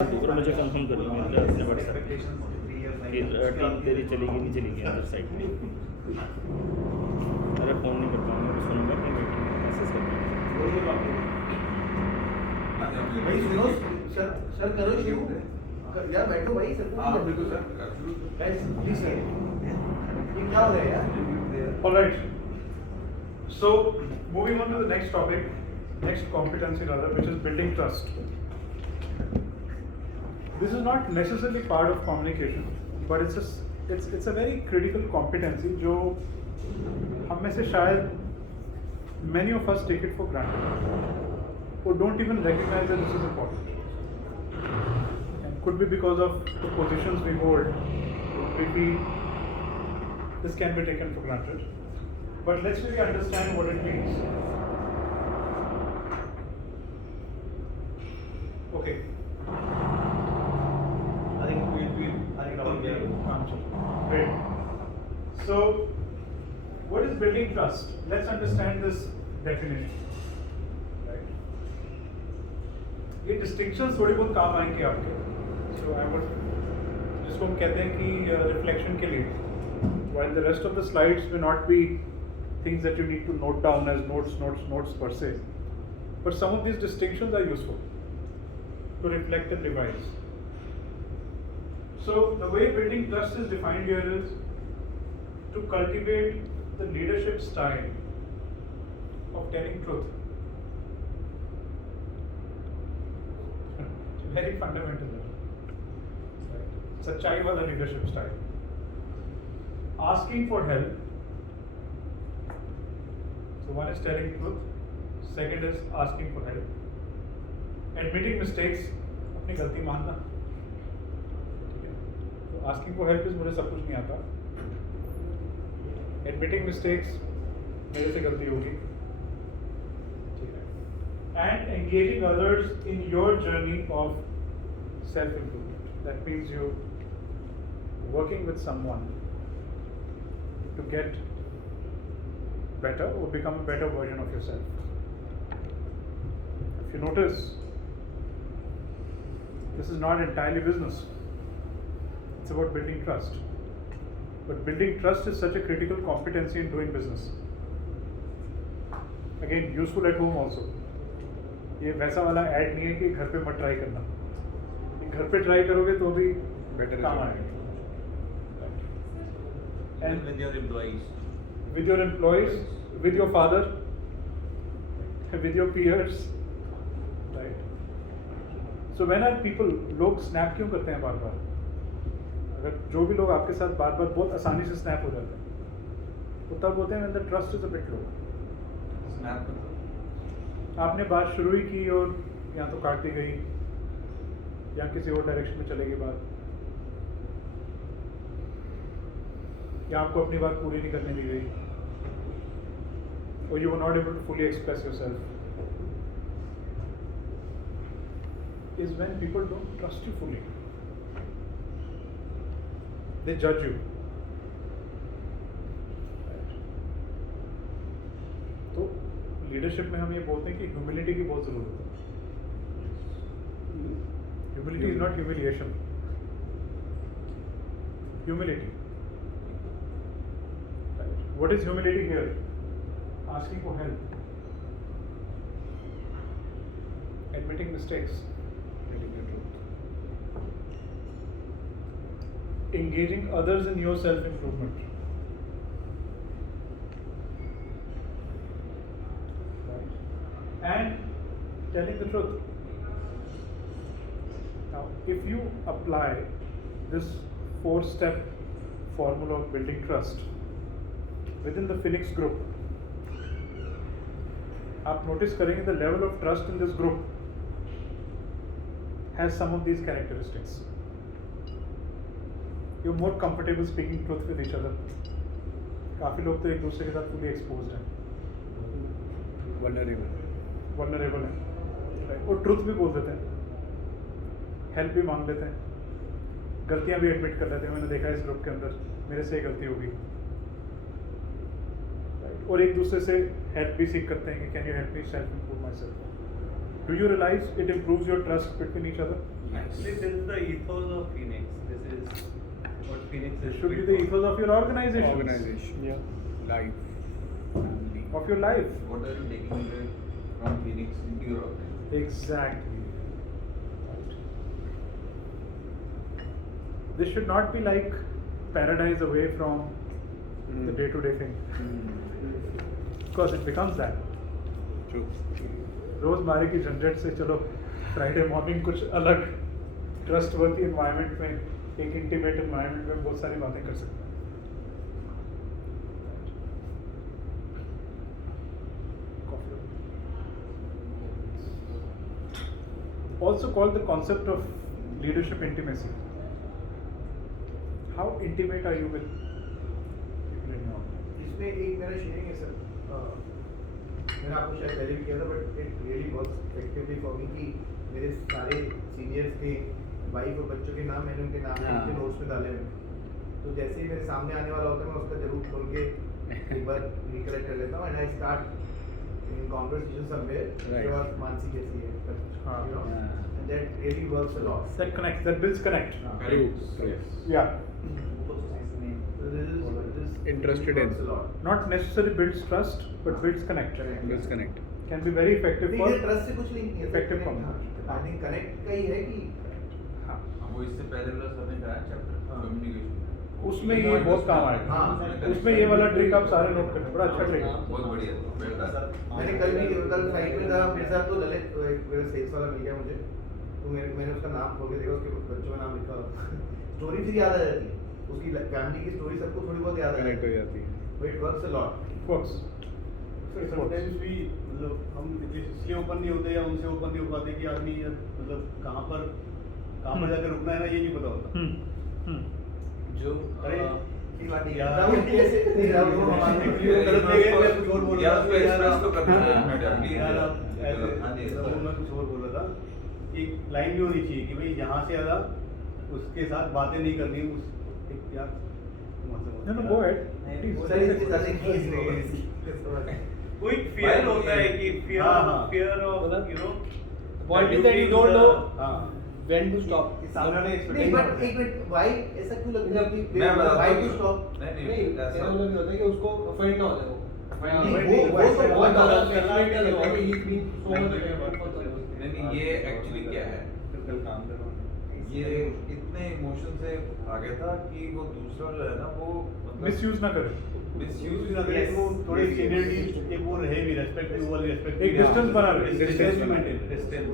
दूसरा मुझे कंफर्म कर लीजिए मेरे अपने व्हाट्सएप कि टीम तेरी चलेगी नहीं चलेगी अंदर साइड में। अरे फ़ोन नहीं कर पाऊँगा उसको नंबर नहीं मीटिंग में मैसेज कर भाई सुनो सर सर करो शुरू यार बैठो भाई सर हाँ बिल्कुल सर गाइस प्लीज सर ये क्या हो रहा है यार all right so moving on to the next topic next competency rather which is building trust this is not necessarily part of communication but it's a very critical competency जो हम में से शायद many of us take it for granted or don't even recognize that this is important and could be because of the positions we hold we feel this can be taken for granted but let's really understand what it means okay I think Great. So, what is building trust? Let's understand this definition. Right? ये distinctions थोड़ी बहुत काम आएंगे आपके. So I would जिसको हम कहते हैं कि reflection के लिए. While the rest of the slides may not be things that you need to note down as notes per se, but some of these distinctions are useful to reflect and revise. So the way building trust is defined here is to cultivate the leadership style of telling truth. Very fundamental. Right? सच्चाई वाला leadership style. Asking for help. So one is telling truth. Second is asking for help. Admitting mistakes. अपनी गलती मानना. Asking for help is मुझे सब कुछ नहीं आता. Admitting mistakes मेरे से गलती होगी. And engaging others in your journey of self-improvement. That means you working with someone to get better or become a better version of yourself. If you notice, this is not entirely business. It's about building trust. But building trust is such a critical competency in doing business. Again, useful at home also. ये वैसा वाला ऐड नहीं है कि घर पे मत ट्राई करना. घर पे ट्राई करोगे तो भी बेटर काम आएगा. And with your employees. With your employees, with your father, with your peers, right? So when are people लोग snap क्यों करते हैं बार बार? अगर जो भी लोग आपके साथ बार बार बहुत आसानी से स्नैप हो जाते हैं तो तब होते हैं when the trust is a bit low. आपने बात शुरू ही की और या तो काट दी गई या किसी और डायरेक्शन में चलेगी बात या आपको अपनी बात पूरी नहीं करने दी गई or you were not able to fully express yourself is when people don't trust you fully. They judge you. तो लीडरशिप में हम ये बोलते हैं कि ह्यूमिलिटी की बहुत जरूरत है. Humility is not humiliation. Humility. What is humility here? Asking for help. Admitting mistakes. Telling the truth. Engaging others in your self-improvement. Right. And telling the truth. Now, if you apply this 4-step formula of building trust within the Phoenix group, आप notice करेंगे the level of trust in this group has some of these characteristics. You're more comfortable speaking truth with each other. काफी लोग तो एक दूसरे के साथ fully exposed हैं. Vulnerable हैं. Right. और truth भी बोल देते हैं. Help भी मांग लेते हैं. गलतियां भी admit कर लेते हैं. मैंने देखा है इस ग्रुप के अंदर मेरे से गलती होगी. Right. और एक दूसरे से help भी सीख करते हैं कि can you help me self improve myself. Do you realize it improves your trust between each other? Actually, this is the ethos of Phoenix. This is what Phoenix It is. should be the ethos of your organization. Organization. Yeah. Life. Family. Of your life. What are you taking away from Phoenix into your organization? Exactly. This should not be like paradise away from the day-to-day thing. Because it becomes that. True. रोजमर्रा की झंझट से चलो Friday morning कुछ अलग trustworthy environment में, एक intimate environment में बहुत सारी बातें कर सकते हैं. Also called the concept of leadership intimacy. How intimate are you with people in your organization? इसमें एक मेरा शेयरिंग है सर, मैंने आपको शायद पहले भी किया था, but it really works effectively for me कि मेरे सारे सीनियर्स के वाइफ और बच्चों के नाम मैंने उनके नाम लिख के नोट्स में डाले हुए. तो जैसे ही मेरे सामने आने वाला होता है मैं उसका जरूर खोल के एक बार रिकलेक्ट कर लेता हूँ and I start in conversation somewhere Right. और मानसी कैसी है, हाँ. you know, and that really works a lot. That connects, that builds connect. Correct. Yeah. So this Interested in. works a lot. Not necessarily builds trust, but builds connect. Builds connect. Can be very effective नहीं, for ये ट्रस्ट से कुछ लिंक नहीं है. effective communication. I think connect का ही है कि हाँ. वो इससे पहले वाला सर ने कराया चैप्टर हाँ. कम्युनिकेशन. उसमें ये बहुत काम आएगा. हाँ. उसमें ये वाला ट्रिक आप सारे नोट करें, बड़ा अच्छा ट्रिक है. बहुत बढ़िया. well done. मैंने कल साइट में था मेरे साथ, तो ललित तो एक मेरा सेल्स वाला मिल गया मुझे, तो मैंने उसका नाम खोल के देखा, उसके बच्चों का नाम लिखा स्टोरी फिर याद आ जाती है, उसकी फैमिली की स्टोरी सबको थोड़ी बहुत याद आ Connect हो जाती है. जाती है. It works a lot. Works. Sometimes भी मतलब हम इसलिए ओपन नहीं होते या उनसे ओपन नहीं हो पाते कि आदमी मतलब कहाँ पर जाकर रुकना है ना, ये नहीं पता होता. जो अरे ये बात नहीं यार, राहुल कैसे नहीं राहुल वो हमारे गलत नहीं है, मैं कुछ और बोल रहा यार, था. उसको express तो करना है. हाँ, यार, आप ऐसे हाँ जी. मतलब मैं कुछ और बोल रहा था. एक लाइन भी होनी चाहिए कि भाई यहाँ से ज़्यादा उसके साथ बातें नहीं करनी. उस एक यार No, go ahead. Please. Sir इसके साथ एक चीज नहीं है. कोई फियर होता है कि फियर हाँ, हाँ. Fear of you know Point is that you don't know हाँ. when to stop. सामने वाले नहीं एक्सपेक्टेशन बट एक मिनट वाई ऐसा क्यों लगता है कि मैं बताता वाई हूँ. To stop. नहीं नहीं, ऐसा ऐसा मतलब नहीं होता कि उसको offend ना हो जाए वो. नहीं, वो तो बहुत बहुत ज़्यादा ज़्यादा explain कर रहा है कि he's been so much नहीं, ये एक्चुअली क्या है, कल काम कर रहा हूँ. ये इतने इमोशन से आ गया था कि वो दूसरा जो है ना वो Misuse ना करें. मिसयूज ना करें, वो थोड़ी सीनियरिटी एक वो रहे भी रेस्पेक्ट वाली रेस्पेक्ट. एक distance बना रहे. Distance maintain. डिस्टेंस.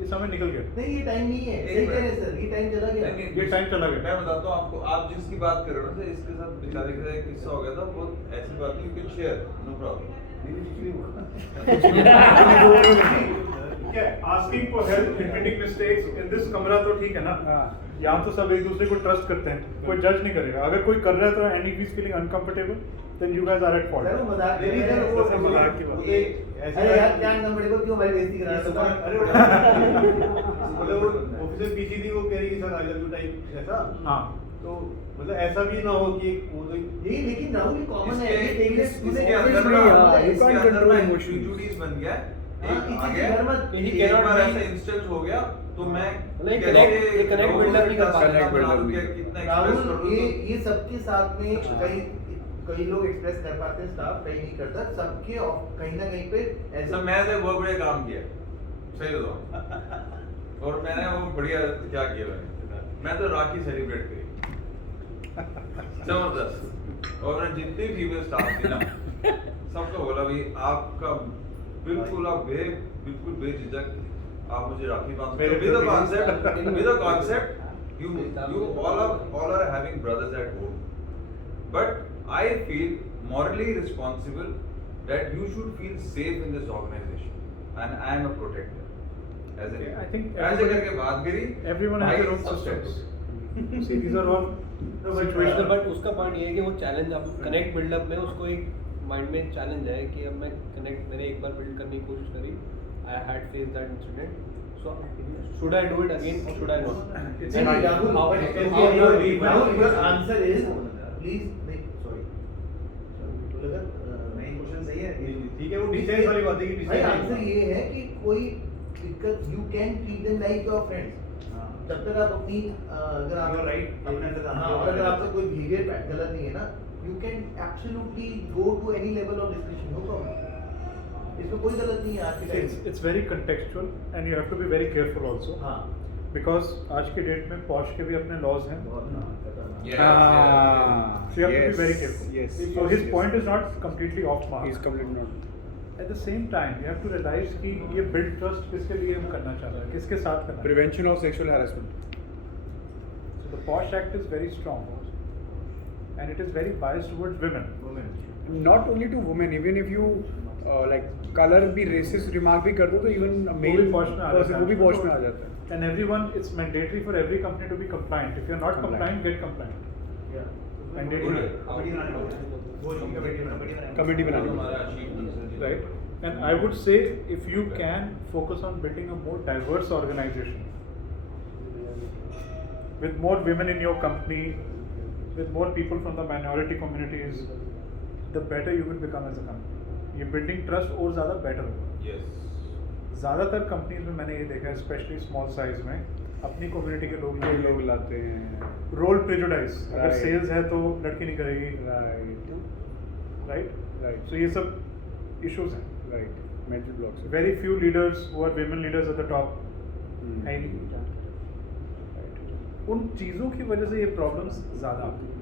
ये समय निकल गया. नहीं ये टाइम नहीं है. सही कह रहे हैं सर, ये टाइम चला गया. ये time चला गया. मैं बताता हूँ आपको, आप जिसकी बात कर रहे हो ना, तो इसके साथ बेचारे के साथ एक किस्सा हो गया था. बहुत ऐसी बात नहीं, you can share, no problem. क्या asking for help, admitting mistakes in this कमरा तो ठीक है ना. यहाँ तो सब एक दूसरे को ट्रस्ट करते हैं, कोई जज नहीं करेगा. अगर कोई कर रहा है तो and he is feeling uncomfortable, then you guys are at sir वो फॉल्ट. मजाक नहीं, नहीं नहीं, वो सर, मजाक की बात. ये ऐसे अरे यार क्या अनकंफर्टेबल क्यों भाई बेइज्जती करा रहा है. अरे मतलब वो ऑफिस में पीछी थी, वो कह रही कि sir I love you type ऐसा. हाँ. तो मतलब ऐसा भी ना हो कि वो तो ये लेकिन राहुल ये कॉमन है. इसके ये इसके office अंदर में ना होता है. इसके can't अंदर control ना emotions. इंजुरीज बन गया. हाँ, एक किसी आ के गया, घर में- He एक cannot बार be- ऐसा इंस्टेंट हो गया तो मैं मतलब एक कैसे connect- एक connect लोगों builder को नहीं कर पा रहा. कैसे Connect builder बना दूं, नहीं. कितना एक्सप्रेस राहुल करूं. ये सबके साथ में कई लोग एक्सप्रेस कर पाते हैं, स्टाफ कहीं नहीं करता. सबके कहीं ना कहीं पे ऐसा सब मैं तो बहुत बढ़िया काम किया, सही बताऊं. और मैंने वो बढ़िया क्या किया, मैं तो राखी सेलिब्रेट करी जबरदस्त. और मैंने जितने फीमेल स्टाफ थी ना, सबको बोला भाई आपका बिल्कुल बिल्कुल बेझिझक आप मुझे राखी बांध with the concept you all are having brothers at home, but I feel morally responsible that you should feel safe in this organization and I am a protector. As a, I think ऐसे everybody- करके बात करी. Everyone has I their own subscribe. systems. See, these are all situational. But उसका पॉइंट ये है कि वो चैलेंज आप कनेक्ट बिल्डअप में उसको एक माइंड में चैलेंज है कि अब मैं कनेक्ट मैंने एक बार बिल्ड करने की कोशिश करी. I had face that incident. So should I do it again और शुड आई नॉट? नहीं, राहुल How- Rahul your answer is please नहीं sorry नहीं क्वेश्चन सही है. ठीक है, वो डिस्टेंस वाली बात है कि भाई डिस्टेंस आंसर ये है कि कोई because you can treat them like your friends. जब तक आप अपनी अगर आप You're right, अपने अंदर हाँ, आना और अगर आपका कोई बिहेवियर गलत नहीं है ना, you can absolutely go to any level of discussion, no problem. इसमें कोई गलत नहीं है आज के time It's very contextual and you have to be very careful also. हाँ Because आज के डेट में पॉश के भी अपने laws हैं. बहुत खतरनाक Yes, Ah, So you have to yes, be very careful. Yes. So his yes. point is not completely off mark. He's completely not. At the same time, you have to realize कि ये build trust किसके लिए हम करना चाह रहे हैं, किसके साथ करना है. Prevention of sexual harassment. So the POSH Act is very strong, and it is very biased towards women. Not only to women, even if you like color भी racist remark भी कर दो तो even a वो male भी POSH में आ जाता है. वो भी POSH में आ जाता है. And everyone, it's mandatory for every company to be compliant. If you're not compliant, get compliant. Mandatory. Committee बनानी. Right? And I would say if you can focus on building a more diverse organization with more women in your company, with more people from the minority communities, the better you will become as a company. ये building trust और ज़्यादा better होगा. Yes. ज़्यादातर कंपनीज में मैंने ये देखा है, स्पेशली स्मॉल साइज में, अपनी कम्युनिटी के लोग ये लोग लाते हैं. Role prejudice. अगर Right. सेल्स है तो लड़की नहीं करेगी. Right. राइट. Right. सो ये सब इश्यूज हैं. Right. Mental blocks. Very few leaders who are women leaders at the top. Hmm. है ही नहीं. उन चीज़ों की वजह से ये प्रॉब्लम्स ज़्यादा आती हैं.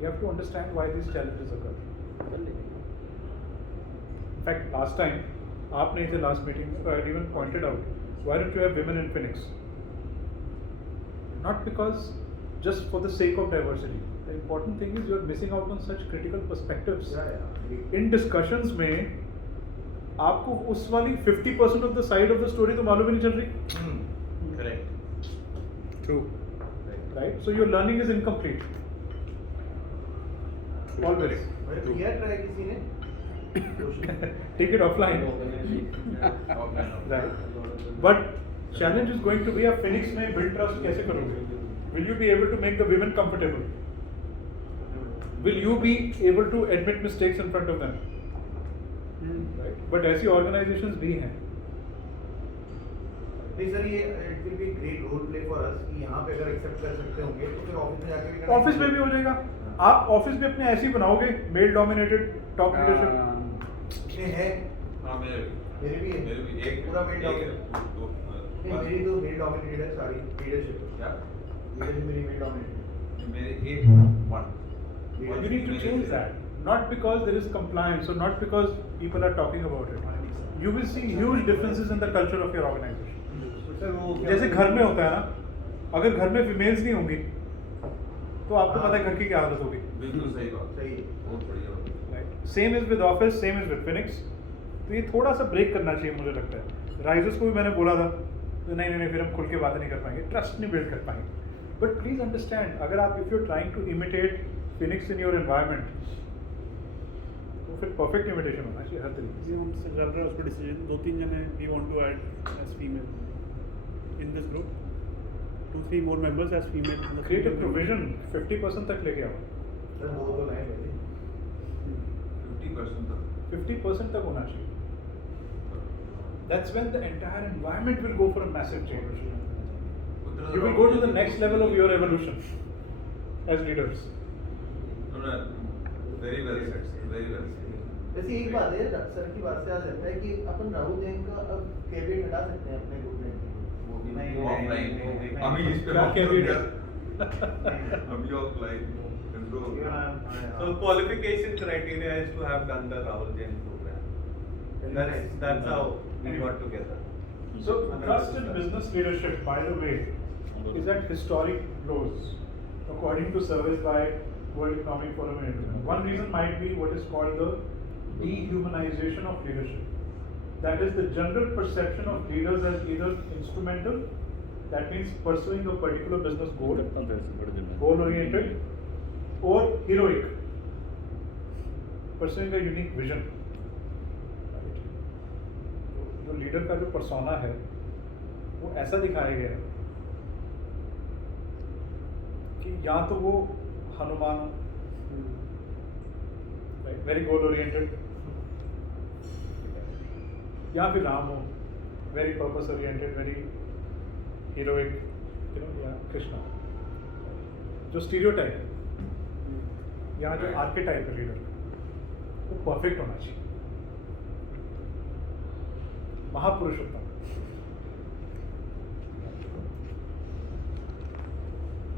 You have to understand why these challenges occur. In fact, last time आपने इसे last meeting में I had even pointed out, why don't you have women in Phoenix? Not because just for the sake of diversity. The important thing is you are missing out on such critical perspectives. In discussions में आपको उस वाली 50% of the side of the story तो मालूम ही नहीं चल रही. Correct. True. Right? So your learning is incomplete. Always. किया ट्राई किसी ने? Take it offline. Right. But challenge is going to be a Phoenix में build trust कैसे करोगे? Will you be able to make the women comfortable? Will you be able to admit mistakes in front of them? Right. But ऐसी organizations भी हैं. नहीं sir, ये it will be great role play for us कि यहाँ पे अगर एक्सेप्ट कर सकते होंगे तो फिर ऑफिस में जाके भी ऑफिस में भी हो जाएगा. आप ऑफिस में अपने ऐसे ही बनाओगे मेल डोमिनेटेड टॉप लीडरशिप. ये है. हाँ मेरे भी है. मेरे भी एक पूरा मेल एक डोमिनेटेड. दो नहीं मेरी तो मेल डोमिनेटेड है सारी लीडरशिप. क्या लीडरशिप मेरी मेल डोमिनेटेड. मेरे एक one. You need to change that. Not because there is compliance or not because people are talking about it. You will see huge differences in the culture of your organization. जैसे घर में होता है ना, अगर घर में फीमेल्स नहीं होंगी तो आपको पता है घर की क्या हालत होगी. बिल्कुल सही बात. सही है. बहुत बढ़िया. Right. Same is with office, same is with Phoenix. तो ये थोड़ा सा ब्रेक करना चाहिए मुझे लगता है. राइजर्स को भी मैंने बोला था तो नहीं फिर हम खुल के बात नहीं कर पाएंगे, ट्रस्ट नहीं बिल्ड कर पाएंगे. बट प्लीज अंडरस्टैंड, अगर आप if you trying to imitate phoenix in your environment तो फिर परफेक्ट इमिटेशन होना चाहिए हर तरीके जी हम चल रहा है उस पर डिसीजन. 2-3 जने we want to add as female in this group. 2-3 more members as female. से. क्रिएट अ प्रोविजन 50% तक लेके आओ. सर वो तो लाइन पहले 50% तक. 50% तक होना चाहिए. That's when the entire environment will go for a massive change. You will go to the next level of your evolution as leaders. No, very well said. Very well said. वैसे एक बात है सर की बात से आ जाता है कि अपन राहुल जैन का अब कैबिनेट हटा सकते हैं अपने ग्रुप में. वो भी नहीं, ऑफलाइन. नहीं. अभी इस पे क्या बात cabinet? करेंगे. अभी offline. So qualification criteria is to have done the Rahul Jain program. That's how we got together. So trust in business leadership, by the way, is at historic lows, according to surveys by World Economic Forum in India. One reason might be what is called the dehumanization of leadership. That is the general perception of leaders as either instrumental, that means pursuing a particular business goal, goal-oriented, or heroic, pursuing a unique vision. जो लीडर का जो persona है वो ऐसा दिखाया गया है कि या तो वो हनुमान हो, वेरी गोल ओरिएंटेड, या फिर राम हो, very purpose oriented, very heroic, Krishna. जो stereotype है, यहाँ जो archetype है leader, वो perfect होना चाहिए, महापुरुषोत्तम.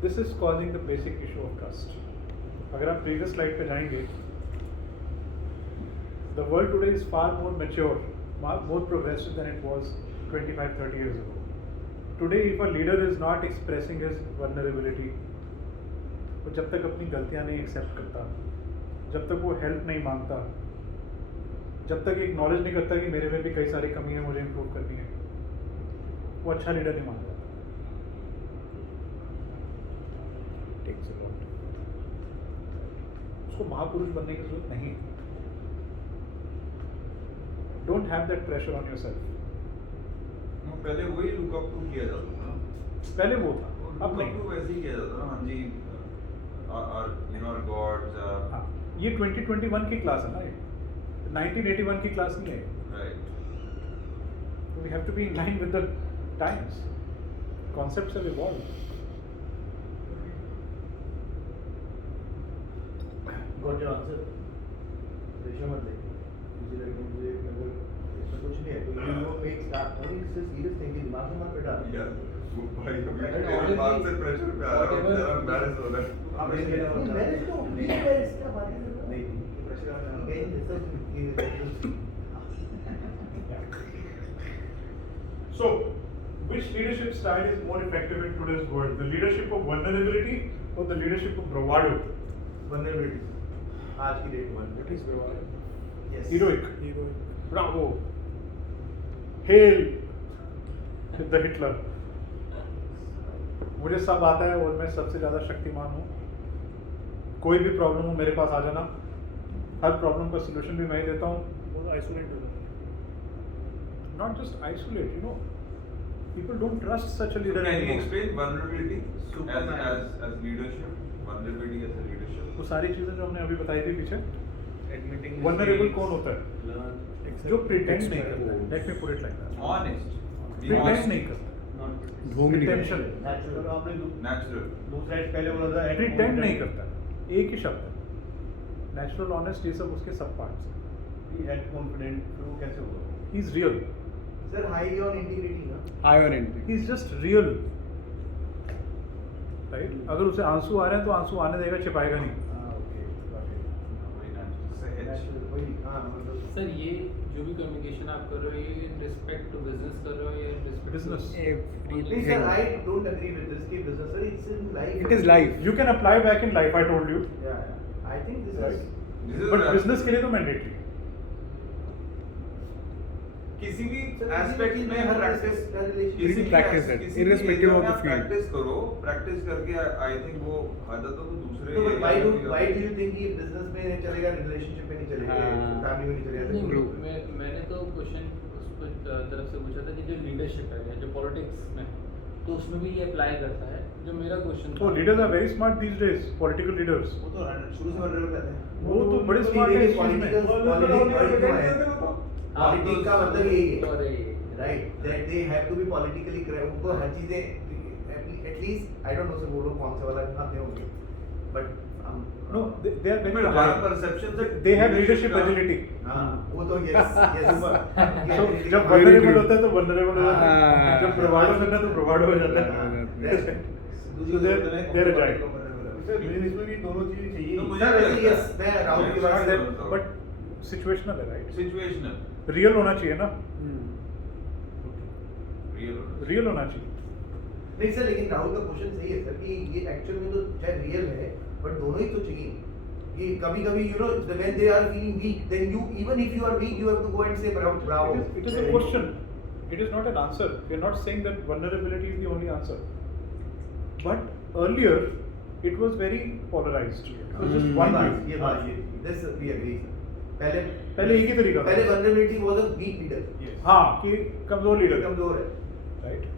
This is causing the basic issue of trust. अगर आप previous slide पे जाएंगे, the world today is far more mature, more progressive than it was 25-30 years ago. Today, if a leader is not expressing his vulnerability, वो जब तक अपनी गलतियाँ नहीं accept करता, जब तक वो help नहीं मांगता, जब तक acknowledge नहीं करता कि मेरे में भी कई सारी कमी है, मुझे improve करनी है, वो अच्छा leader नहीं मानता. Takes a lot. उसको महापुरुष बनने की जरूरत नहीं है. Don't have that pressure on yourself. पहले वही look up to किया जाता था. पहले वो था, अब look up to वैसे ही किया जाता था. हाँ जी, our gods. हाँ, ये 2021 की क्लास है ना, ये 1981 की क्लास नहीं है. Right. We have to be in line with the times. Concepts have evolved. Got your answer. Ratio मत ले. मुझे लगे मुझे अगर इसमें कुछ नहीं है तो you will make start. I think it's a serious thing कि दिमाग में मत बैठा. यार, वो भाई मेरे बात से pressure पे आ रहा हूँ. जरा embarrass हो रहा है. आप मैरिज तो मैरिज क्या बात है? नहीं, प्रेशर आ रहा है. So, which leadership style is more effective in today's world? The leadership of vulnerability or the leadership of bravado? Vulnerability. आज की डेट में. What is bravado? Yes. Heroic. Bravo. Hail the Hitler. मुझे सब आता है और मैं सबसे ज़्यादा शक्तिमान हूँ. कोई भी प्रॉब्लम हो मेरे पास आ जाना. हर प्रॉब्लम का सलूशन भी मैं ही देता हूँ. वो आइसोलेट हो जाता Not just isolate, you know. People don't trust such a leader Can you anymore. explain vulnerability Superman. as leadership? Vulnerability as a leadership. वो सारी चीज़ें जो हमने अभी बताई थी पीछे. Admitting Vulnerable mistakes, कौन होता है? learn, जो pretend नहीं करता. Let me put it like that. Honest. Be Pretend honest. नहीं करता. not ढोंग नहीं Potential. Natural. आपने Natural. दूसरा पहले बोला था Pretend नहीं करता. एक ही शब्द है. Natural, honest ये सब उसके सब parts हैं. एट कॉन्फिडेंट, तो वो कैसे होगा? He's real. Sir, high on integrity ना. High on it. He's just real. Right? अगर उसे आंसू आ रहे हैं तो आंसू आने देगा, छिपाएगा नहीं. हाँ, okay, got it. Very natural. Sahaj. Natural, वही, हाँ, मतलब. सर ये जो भी कम्युनिकेशन आप कर रहे हो ये इन रिस्पेक्ट टू बिजनेस कर रहे हो या इन रिस्पेक्ट Business. नहीं sir, I don't agree with this कि business sir, it's in life. It is life. You can apply back in life, I told you. Yeah, yeah. I think this Right. is. This is But a- business के लिए तो mandatory. किसी भी Sir, aspect किसी में भी practice relation- किसी भी practice it, किसी भी irrespective area of में the आप field. प्रैक्टिस करो, प्रैक्टिस करके आई थिंक वो फायदा तो दूसरे No, but area why में do भी why होगा। do you think कि business में नहीं चलेगा, relationship में नहीं चलेगा, हाँ. family में नहीं चलेगा? नहीं, मैंने तो क्वेश्चन उस तरफ से पूछा था कि जो लीडरशिप है या जो पॉलिटिक्स में तो उसमें भी ये अप्लाई करता है. जो मेरा question So leaders are very smart these days. Political leaders. वो तो शुरू से vulnerable रहते हैं. वो तो बड़े smart हैं इस चीज में. पॉलिटिक्स का मतलब यही है. और Right, that they have to be politically correct. उनको हर चीजें at least I don't know sir वो लोग कौन से वाला आते होंगे, but No, they are very But हमारा agile. perception से They have leadership का- agility. हाँ वो तो yes yes. So जब vulnerable होता है तो vulnerable हो जाता है. हाँ. जब bravado करना है तो bravado हो जाता है. दूसरी they're agile. सर बिजनेस में भी दोनों चीजें चाहिए. तो मुझे सर नहीं वैसे लगता। yes मैं राहुल की बात से But situational है, right? Situational. Real होना चाहिए ना. Real. Real होना चाहिए. नहीं सर लेकिन राहुल का क्वेश्चन सही है सर कि ये एक्चुअल में तो चाहे रियल है बट दोनों ही तो चाहिए कि कभी कभी you know when they are feeling weak then you even if you are weak you have to go and say bravo. It is a question. It is not an answer. We are not saying that vulnerability is the only answer. But earlier, it was very polarized. It was just one view. ये बात ये this we agree. पहले पहले एक ही तरीका था. पहले vulnerability was a weak leader. हाँ कि कमजोर लीडर. कमजोर है. Right.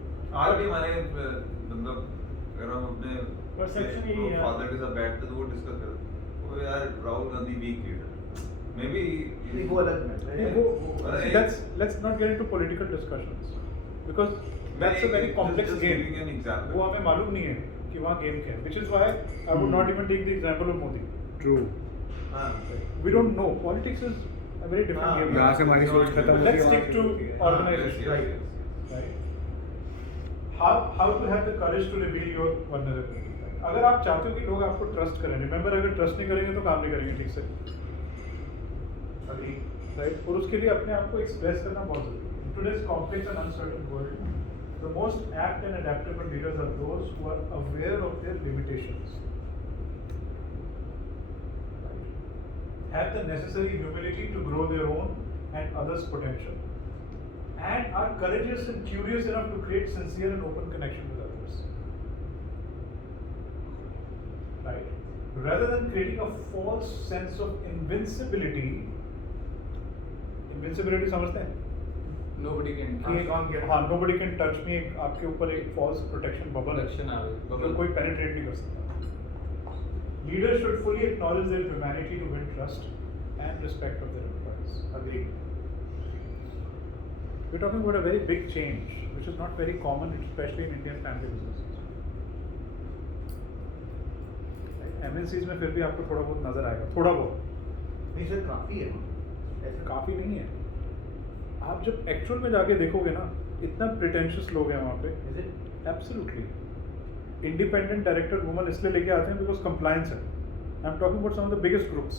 आज भी हमारे मतलब अगर हम अपने Perception यही है. फादर के साथ बैठते तो वो डिस्कस करते वो यार Rahul Gandhi weak leader maybe नहीं वो अलग मैटर नहीं, है. वो let's not get into political discussions. Because that's a very complex Just game. giving an example. वो हमें मालूम नहीं है कि वहाँ गेम क्या है, which is why I would not even take the example of Modi. True. हाँ We don't know. Politics is a very different हाँ, game. यहाँ से हमारी सोच खत्म होती है, Let's वहाँ stick to से- organization. Yes, yes. Right. How to have the courage to reveal your vulnerability. Right? अगर आप चाहते हो कि लोग आपको ट्रस्ट करें, रिमेंबर अगर ट्रस्ट नहीं करेंगे तो काम नहीं करेंगे ठीक से. अग्री. Right? और उसके लिए अपने आप को एक्सप्रेस करना बहुत जरूरी है. In today's complex and uncertain world, the most apt and adaptable leaders are those who are aware of their limitations. Right? Have the necessary humility to grow their own and others' potential, and are courageous and curious enough to create sincere and open connection with others. Right? Rather than creating a false sense of invincibility, invincibility समझते हैं? Nobody can कि एक- हाँ, nobody can touch me, एक आपके ऊपर एक false protection bubble है, Protection आ गई. जो कोई penetrate नहीं कर सकता. Leaders should fully acknowledge their humanity to win trust and respect of their employees. Agreed. We're talking about a very big change, which is not very common, especially in Indian family businesses. MNCs में फिर भी आपको थोड़ा बहुत नजर आएगा, थोड़ा बहुत, नहीं सर काफी है ना ऐसा काफी नहीं है. आप जब एक्चुअल में जाके देखोगे ना, इतना प्रिटेंशियस लोग हैं वहाँ पे. Is it? Absolutely. Independent director woman इसलिए लेके आते हैं बिकॉज कंप्लायंस है. I am talking about some of the biggest groups,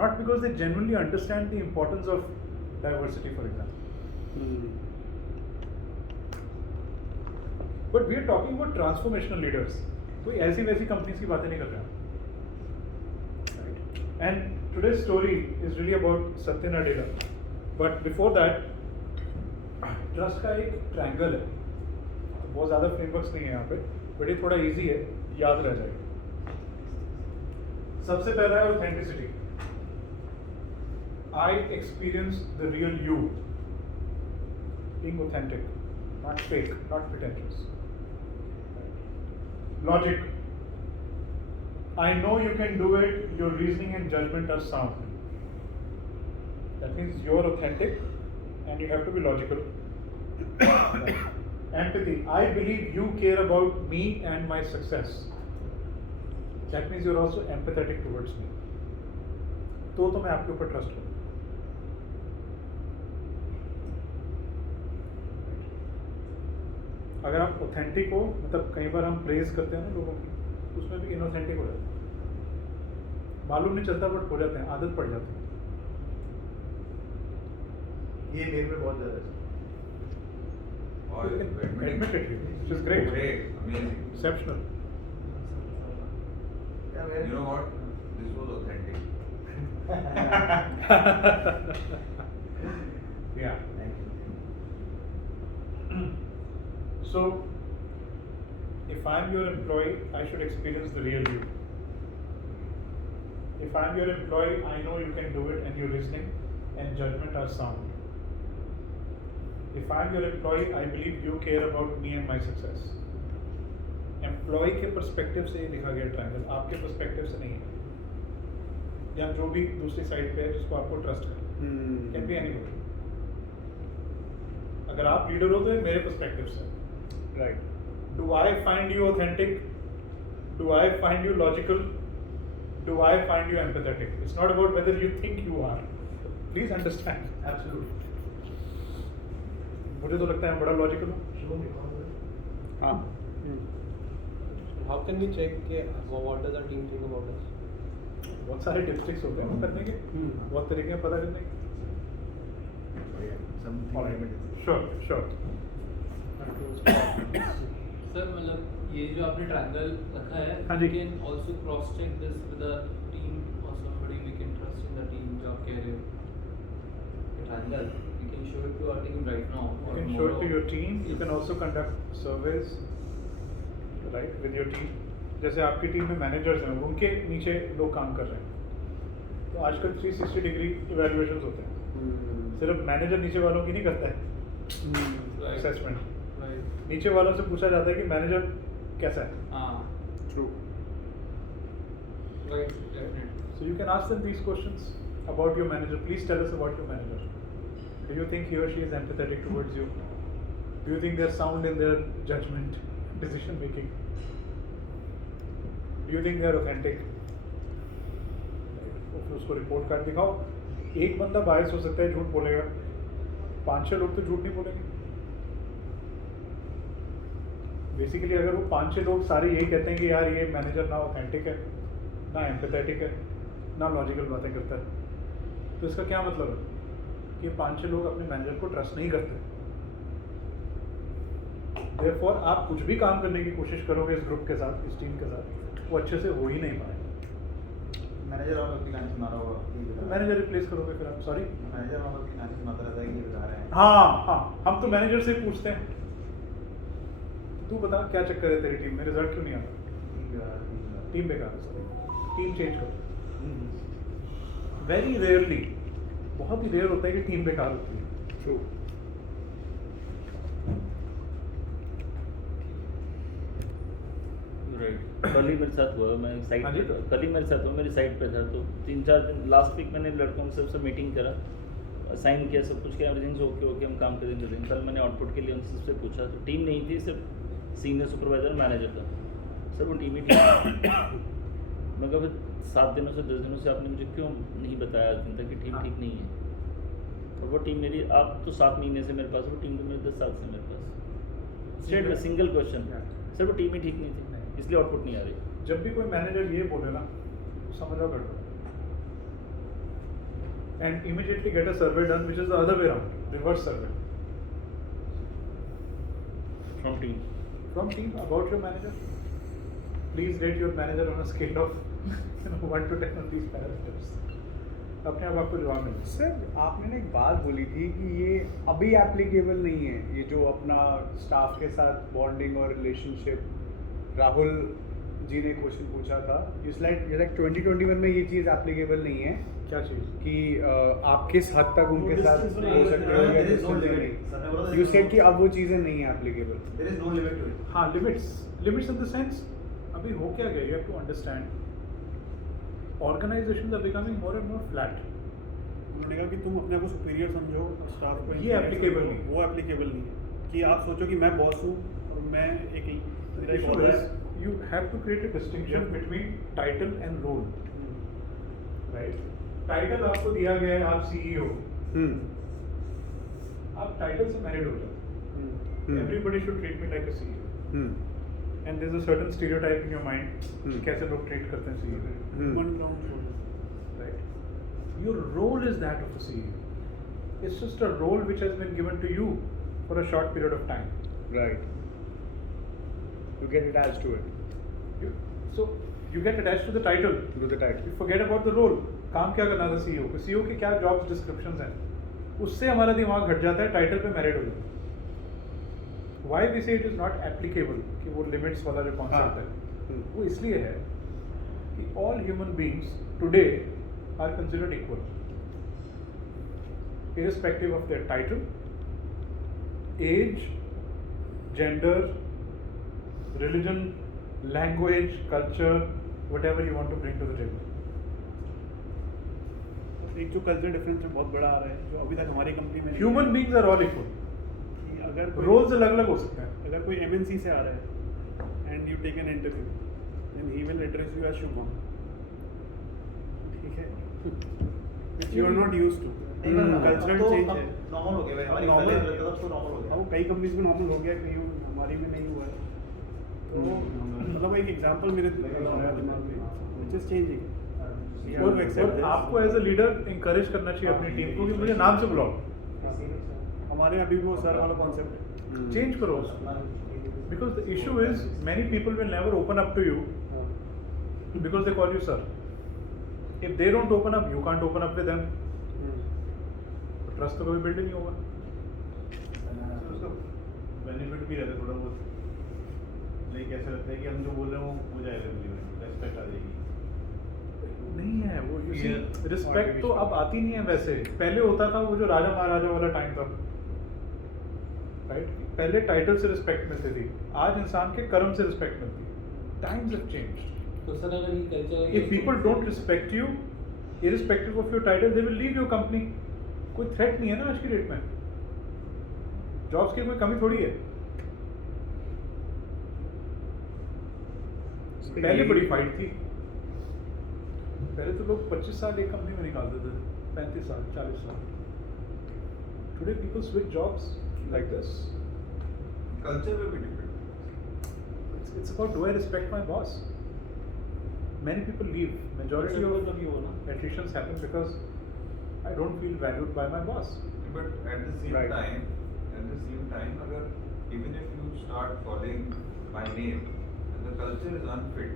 not because they genuinely understand the importance of diversity for example. But we are talking about transformational leaders. कोई ऐसी वैसी कंपनीज की बातें नहीं कर रहे हैं. And today's story is really about Satya Nadella. But before that, trust का एक ट्रायंगल है. बहुत ज़्यादा फ्रेमवर्क्स नहीं है यहाँ पे, बट ये थोड़ा इजी है, याद रह जाएगा. सबसे पहला है authenticity. I experience the real you, being authentic, not fake, not pretentious. Logic. I know you can do it, your reasoning and judgment are sound. That means you're authentic and you have to be logical. Empathy. I believe you care about me and my success. That means you're also empathetic towards me. तो मैं आपके ऊपर ट्रस्ट करूँ. अगर आप ऑथेंटिक हो, मतलब कई बार हम प्रेज करते हैं ना लोगों की, उसमें भी इनऑथेंटिक हो जाते हैं. मालूम नहीं चलता बट हो जाते हैं, आदत पड़ जाती है. ये मेरे में बहुत ज्यादा है और Admittedly, which is great. Amazing. Exceptional. क्या मेरे You know what? This was authentic. Yeah. Thank you. So, if I'm your employee, I should experience the real you. If I'm your employee, I know you can do it and your reasoning and judgment are sound. If I'm your employee, I believe you care about me and my success. Employee के perspective से ये लिखा गया triangle, आपके perspective से नहीं है. या जो भी दूसरी साइड पे है जिसको आपको ट्रस्ट है, can be anybody. अगर आप लीडर हो तो ये मेरे perspective से. Right. Do I find you authentic? Do I find you logical? Do I find you empathetic? It's not about whether you think you are. Please understand. Absolutely. मुझे तो लगता है मैं बड़ा लॉजिकल हूँ. शुभम के पास है? हाँ. How can we check कि what does our team think about us? बहुत सारे टिप्स होते हैं ना करने के, बहुत तरीके हैं पता करने के. Sure. सर मतलब ये जो आपने ट्रायंगल रखा है, हाँ जी. we can also cross check this with a team or somebody we can trust in the team जो आप कह रहे हो. Triangle, we can show it to our team right now. You or can show it to tomorrow. your team. You can also conduct surveys, right, with your team. जैसे आपकी टीम में मैनेजर्स हैं, उनके नीचे लोग काम कर रहे हैं, तो आजकल 360 डिग्री इवैल्यूएशंस होते हैं. सिर्फ मैनेजर नीचे वालों की नहीं करता है Right. असेसमेंट. Right. नीचे वालों से पूछा जाता है कि मैनेजर कैसा है. हाँ. True. Right. Definitely. So you can ask them these questions about your manager. Please tell us about your manager. Do you think he or she is empathetic towards you? Do you think they're sound in their judgment, decision making? Do you think they're authentic? फिर उसको report card दिखाओ. एक बंदा बायस हो सकता है, झूठ बोलेगा. 5-6 लोग तो झूठ नहीं बोलेंगे. बेसिकली अगर वो 5-6 लोग सारे यही कहते हैं कि यार ये मैनेजर ना ऑथेंटिक है, ना एम्पैथेटिक है, ना लॉजिकल बातें करता है, तो इसका क्या मतलब है कि 5-6 लोग अपने मैनेजर को ट्रस्ट नहीं करते. Therefore, आप कुछ भी काम करने की कोशिश करोगे इस ग्रुप के साथ, इस टीम के साथ, वो अच्छे से हो ही नहीं पाएगा. मैनेजर और की गाने सुना रहा होगा, मैनेजर रिप्लेस करोगे फिर आप. सॉरी, मैनेजर और की गाने सुनाता रहता है कि ये बता रहे हैं. हाँ, हम तो मैनेजर से पूछते हैं, तू बता क्या चक्कर है तेरी टीम में, रिजल्ट क्यों नहीं आता. टीम बेकार है, सॉरी, टीम चेंज करो. वेरी रेयरली, बहुत ही रेयर होता है कि टीम बेकार होती है. ट्रू. राइट. कल ही मेरे साथ हुआ, मैं साइट हाँ जी? पे, कल ही मेरे साथ हुआ, मेरी साइट पे था, तो 3-4 दिन लास्ट वीक मैंने लड़कों से सबसे मीटिंग करा, साइन किया, सब कुछ किया, एवरीथिंग ओके हम काम करेंगे. कल मैंने आउटपुट के लिए उनसे सबसे पूछा, तो टीम नहीं थी, सिर्फ सीनियर सुपरवाइजर मैनेजर था. सर वो टीम ही ठीक है. मैं कहा 7 दिनों से 10 दिनों से आपने मुझे क्यों नहीं बताया दिन तक कि टीम ठीक नहीं है. और वो टीम मेरी, आप तो 7 महीने से मेरे पास, वो टीम तो मेरे 10 साल से मेरे पास. स्ट्रेट में सिंगल क्वेश्चन, सर वो टीम ही ठीक नहीं थी, इसलिए आउटपुट नहीं आ रही. जब भी कोई मैनेजर ये बोले ना, समझो गड़बड़. And immediately get a survey done which is the other way around, reverse survey from team about your manager. Please rate your manager on a scale of 1 to 10 on these parameters. अपने आप आपको जवाब मिलेगा. सर आपने ना एक बात बोली थी कि ये अभी एप्लीकेबल नहीं है, ये जो अपना स्टाफ के साथ बॉन्डिंग और रिलेशनशिप. राहुल जी ने क्वेश्चन पूछा था, इस लाइक 2021 में ये चीज़ एप्लीकेबल नहीं है. क्या चीज़? कि आप किस हद तक उनके साथ हो सकते हो या distance नहीं. You said कि अब वो चीज़ें नहीं है applicable. There is no limit to it. हाँ, लिमिट्स इन द सेंस, अभी हो क्या गया, you have to understand, organisations are becoming more and more flat. उन्होंने कहा कि तुम अपने को सुपीरियर समझो और स्टाफ को ये applicable नहीं. वो एप्लीकेबल नहीं है कि आप सोचो कि मैं बॉस हूँ और मैं एक मेरा एक issue order is है. you have to create a distinction between title and role. Right? Title आपको दिया गया है, आप सीईओ, आप टाइटल से मैरिड हो जाते. Everybody should treat me like a CEO. And there's a certain stereotype in your mind कैसे लोग ट्रीट करते हैं CEO. Right? Your role is that of a CEO. It's just a role which has been given to you for a short period of time. Right. You get attached to it. So you get attached to the title. To the title. You forget about the role. काम क्या करना था CEO को, CEO के क्या job descriptions हैं, उससे हमारा दिमाग हट जाता है, टाइटल पे मैरिड हो जाता है. Why we say it is not applicable कि वो लिमिट्स वाला जो कॉन्सेप्ट है, वो इसलिए है कि all human beings today are considered equal, irrespective of their title, age, gender, religion, language, culture, whatever you want to bring to the table. एक जो कल्चर डिफरेंस में बहुत बड़ा आ रहा है, जो अभी तक हमारी कंपनी में Human beings are all equal. अगर रोल्स अलग अलग हो सकते हैं. अगर कोई MNC से आ रहा है and you take an interview then he will address you as Shubham, ठीक है, which you are not used to. Cultural change है, नॉर्मल हो गया भाई, हमारी normal पहले है. लगता था उसको नॉर्मल हो गया. वो कई कंपनीज में नॉर्मल हो गया, कहीं हमारी में नहीं हुआ है. तो मतलब एक एग्जांपल मेरे दिमाग में व्हिच इज चेंजिंग. और आपको एज अ लीडर इंकरेज करना चाहिए अपनी टीम को कि मुझे नाम से बुलाओ. हमारे अभी भी वो सर वाला कॉन्सेप्ट है. चेंज करो उसको. Because the issue is many people will never open up to you because they call you sir. If they don't open up, you can't open up with them. Trust तो कभी बिल्ड नहीं होगा. उसका बेनिफिट भी रहता है थोड़ा बहुत. लाइक ऐसा लगता है कि हम जो बोल रहे हैं वो हो जाएगा, रेस्पेक्ट आ जाएगी. नहीं है वो, रिस्पेक्ट तो अब आती नहीं है. वैसे पहले होता था, वो जो राजा महाराजा वाला टाइम था, राइट? पहले टाइटल से रिस्पेक्ट मिलती थी, आज इंसान के कर्म से रिस्पेक्ट मिलती है. Times have changed. तो सर अगर ये culture, if people don't respect you irrespective of your title, they will leave your company. कोई थ्रेट नहीं है ना आज की डेट में. जॉब्स की कोई कमी थोड़ी है। पहले बड़ी फाइट थी, पहले तो लोग 25 साल एक कंपनी में निकालते थे, 35 साल 40 साल। Today people switch jobs like this. Culture will be different. It's about, do I respect my boss? Many people leave. Majority of attritions happen because I don't feel valued by my boss. But at the same Right. time, अगर even if you start calling my name and the culture is unfit,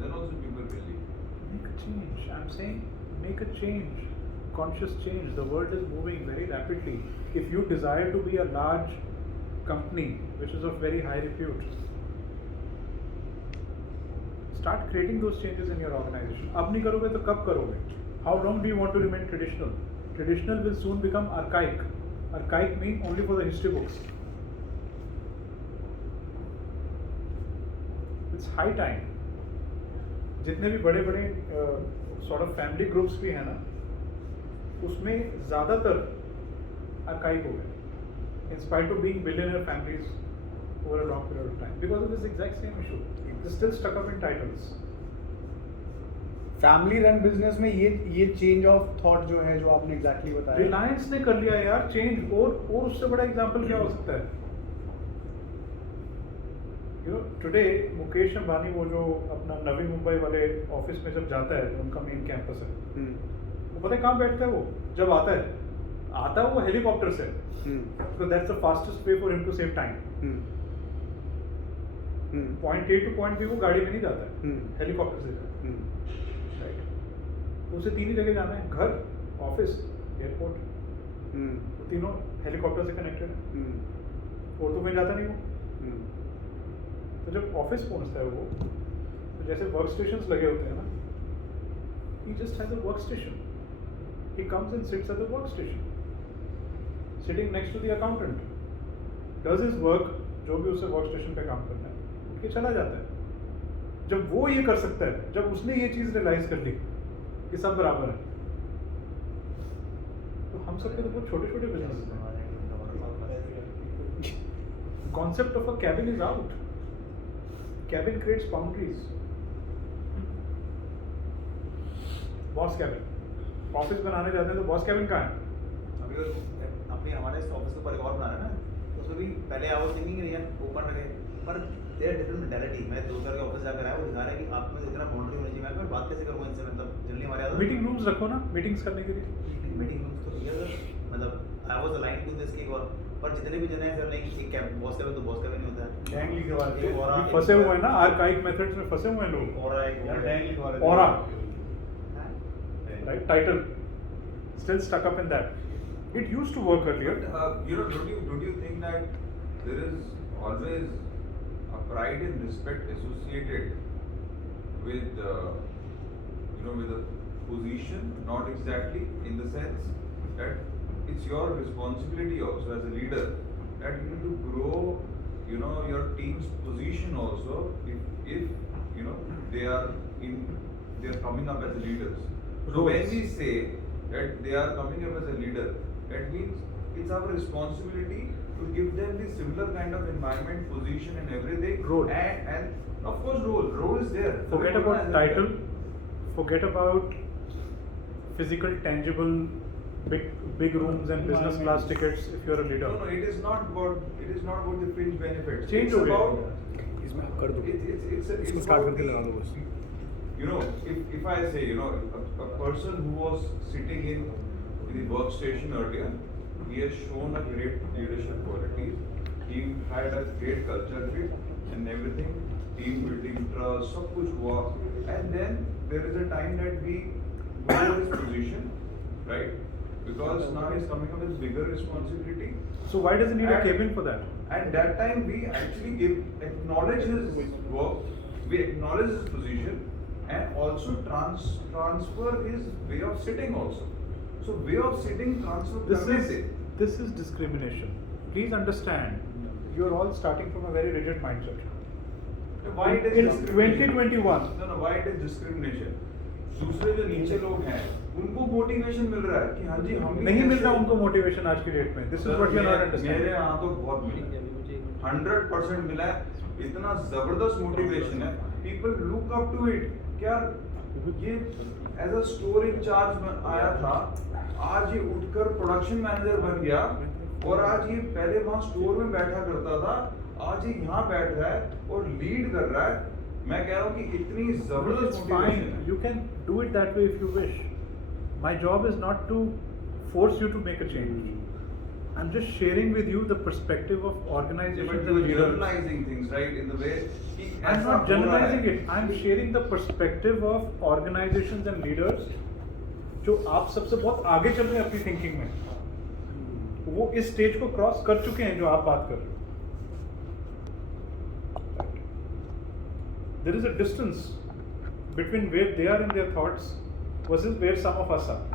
then also people will leave. Make a change. I'm saying make a change. Conscious change. The world is moving very rapidly. If you desire to be a large company which is of very high repute, start creating those changes in your organization. अब नहीं करोगे तो कब करोगे? How long do you want to remain traditional? Traditional will soon become archaic. Archaic mean only for the history books. It's high time. जितने भी बड़े बड़े sort of family groups भी हैं ना, उसमें ज़्यादातर archaic हो गए. In spite of being billionaire families over a long period of time, because of this exact same issue, they're still stuck up in titles. Family run business में ये change of thought जो है, जो आपने एग्जैक्टली बताया, रिलायंस ने कर लिया यार चेंज, और उससे बड़ा एग्जांपल क्या हो सकता है? यू नो टुडे मुकेश अंबानी वो जो अपना नवी मुंबई वाले ऑफिस में जब जाता है, जो उनका मेन कैंपस है, वो पता है कहाँ बैठता है? वो जब आता है वो हेलीकॉप्टर से, so that's the fastest way for him to save time. Point A to point B वो गाड़ी में नहीं जाता है, हेलीकॉप्टर से जाता है. Right. तो उसे 3 ही जगह जाना है, घर, ऑफिस, एयरपोर्ट, तो तीनों हेलीकॉप्टर से कनेक्टेड है, और तो कहीं जाता नहीं वो. तो जब ऑफिस पहुंचता है वो, तो जैसे वर्क स्टेशंस लगे होते हैं ना, he just has a workstation. He comes and sits at the workstation, sitting next to the accountant, does his work, जो भी उसे वर्क स्टेशन पे काम करना है, उठ के चला जाता है. जब वो ये कर सकता है, जब उसने ये चीज रियलाइज कर ली कि सब बराबर है, तो हम सबके तो बहुत छोटे छोटे बिजनेस हैं. Concept of a cabin is out. Cabin creates boundaries. Boss cabin. Office बनाने जाते हैं तो बॉस cabin कहाँ है? अभी अपने हमारे ऑफिस के ऊपर एक और बना रहे हैं ना, तो उसमें भी पहले आई वाज थिंकिंग यार ओपन रखे, पर देयर डिफरेंट मेंटालिटी. मैं 2 साल के ऑफिस जाकर आया, वो दिखा रहा है कि आप में इतना बाउंड्री होनी चाहिए. मैं बात कैसे करूँगा इनसे? मतलब जनरली हमारे यहाँ मीटिंग रूम्स रखो ना, मीटिंग्स करने के लिए. मीटिंग रूम्स तो किया सर, मतलब I was aligned to this की, पर जितने भी जने हैं सर, नहीं एक कैब बॉस का भी तो बॉस का भी नहीं होता है. डैंग लिखवा के ये फंसे हुए हैं ना, आर्काइक मेथड्स में फंसे हुए हैं लोग. और एक यार डैंग लिखवा रहे Aura. Right, title, still stuck up in that. It used to work earlier. But don't you think that there is always a pride and respect associated with with a position? Not exactly, in the sense that it's your responsibility also as a leader that you need to grow your team's position also, if they are coming up as leaders. So when we say that they are coming up as a leader, that means it's our responsibility to give them the similar kind of environment, position and everything. Role. And of course role is there. Forget Everyone about has a title. leader. Forget about physical, tangible, big rooms and business class tickets. If you're a leader, No, it is not about the fringe benefits. Change It's हो गया. about इसमें आप कर दो, it's इसको about start करके the- लगा दो बस. if I say, a person who was sitting in the workstation earlier, he has shown a great leadership qualities. He had a great culture fit and everything, team building, trust, सब कुछ हुआ. And then there is a time that we go to his position, right? Because now he's coming up with bigger responsibility. so why does he need a And- cabin for that? And that time we actually acknowledge his work, we acknowledge his position, and also transfer his way of sitting also. So way of sitting transfer करने से This is discrimination. Please understand, you're all starting from a very rigid mindset. why it is In discrimination? 2021. No, why it is discrimination? दूसरे जो नीचे लोग हैं उनको मोटिवेशन मिल रहा है कि हाँ जी हम भी नहीं मिल कैसे- रहा उनको मोटिवेशन आज की डेट में. This is sir, what you are not मेरे अंडरस्टैंडिंग. यहाँ तो बहुत मिला 100% मिला है. इतना जबरदस्त मोटिवेशन है. People look up to it. क्या ये एज अ स्टोर इंचार्ज आया था, आज ये उठकर प्रोडक्शन मैनेजर बन गया और आज ये पहले वहाँ स्टोर में बैठा करता था, आज ये यहाँ बैठ रहा है और लीड कर रहा है. मैं कह रहा हूँ कि इतनी जबरदस्त It's मोटिवेशन fine. है. You can do it that way if you wish. My job is not to force you to make a change. I'm just sharing with you the perspective of Yeah, organizations but and you are leaders. generalizing things, right? In the way कि I'm ऐसा not हो रहा generalizing है. it. I'm sharing the perspective of organizations and leaders जो आप सबसे बहुत आगे चल रहे हैं अपनी थिंकिंग में. वो इस स्टेज को क्रॉस कर चुके हैं जो आप बात कर रहे हो. There is a distance between where they are in their thoughts versus where some of us are.